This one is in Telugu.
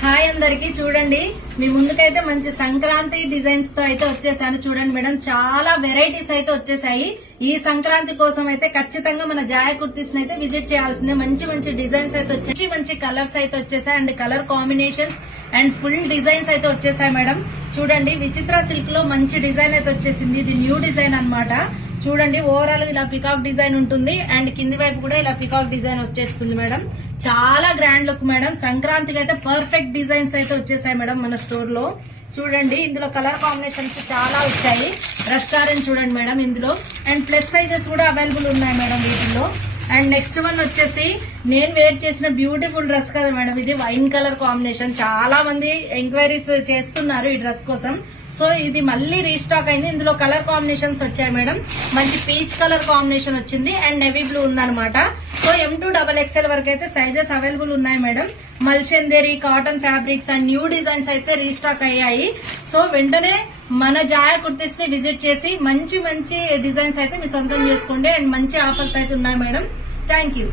హాయ్ అందరికి చూడండి మీ ముందుకైతే మంచి సంక్రాంతి డిజైన్స్ తో అయితే వచ్చేసాను. చూడండి మేడం, చాలా వెరైటీస్ అయితే వచ్చేసాయి. ఈ సంక్రాంతి కోసం అయితే ఖచ్చితంగా మన జాయ కుర్తీస్ అయితే విజిట్ చేయాల్సిందే. మంచి మంచి డిజైన్స్ అయితే వచ్చాయి, మంచి కలర్స్ అయితే వచ్చేసాయి and colour combinations and full designs అయితే వచ్చేసాయి మేడం. చూడండి, విచిత్ర సిల్క్ లో మంచి డిజైన్ అయితే వచ్చేసింది. ఇది న్యూ డిజైన్ అన్నమాట. చూడండి, ఓవరాల్ ఇలా పికాక్ డిజైన్ ఉంటుంది అండ్ కింది వైపు కూడా ఇలా పికాక్ డిజైన్ వచ్చేస్తుంది మేడం. చాలా గ్రాండ్ లుక్ మేడం. సంక్రాంతికి అయితే పర్ఫెక్ట్ డిజైన్స్ అయితే వచ్చేసాయి మేడం మన స్టోర్ లో. చూడండి, ఇందులో కలర్ కాంబినేషన్స్ చాలా వచ్చాయి. రెస్టారెంట్ చూడండి మేడం ఇందులో, అండ్ ప్లస్ సైజెస్ కూడా అవైలబుల్ ఉన్నాయి మేడం వీటిల్లో. అండ్ నెక్స్ట్ వన్ వచ్చేసి నేను వేర్ చేసిన బ్యూటిఫుల్ డ్రెస్ కదా మేడం, ఇది వైన్ కలర్ కాంబినేషన్. చాలా మంది ఎంక్వైరీస్ చేస్తున్నారు ఈ డ్రెస్ కోసం. సో ఇది మళ్ళీ రీస్టాక్ అయింది. ఇందులో కలర్ కాంబినేషన్స్ వచ్చాయి మేడం. మంచి పీచ్ కలర్ కాంబినేషన్ వచ్చింది అండ్ నెవీ బ్లూ ఉందన్నమాట. సో M2XXL వరకు అయితే సైజెస్ అవైలబుల్ ఉన్నాయి మేడం. మల్చందేరి cotton fabrics and new designs అయితే రీస్టాక్ అయ్యాయి. సో వెంటనే మన జాయ కుర్తీస్ ని విజిట్ చేసి మంచి మంచి డిజైన్స్ అయితే మీ సొంతం చేసుకోండి అండ్ మంచి ఆఫర్స్ అయితే ఉన్నాయి మేడం. Thank you.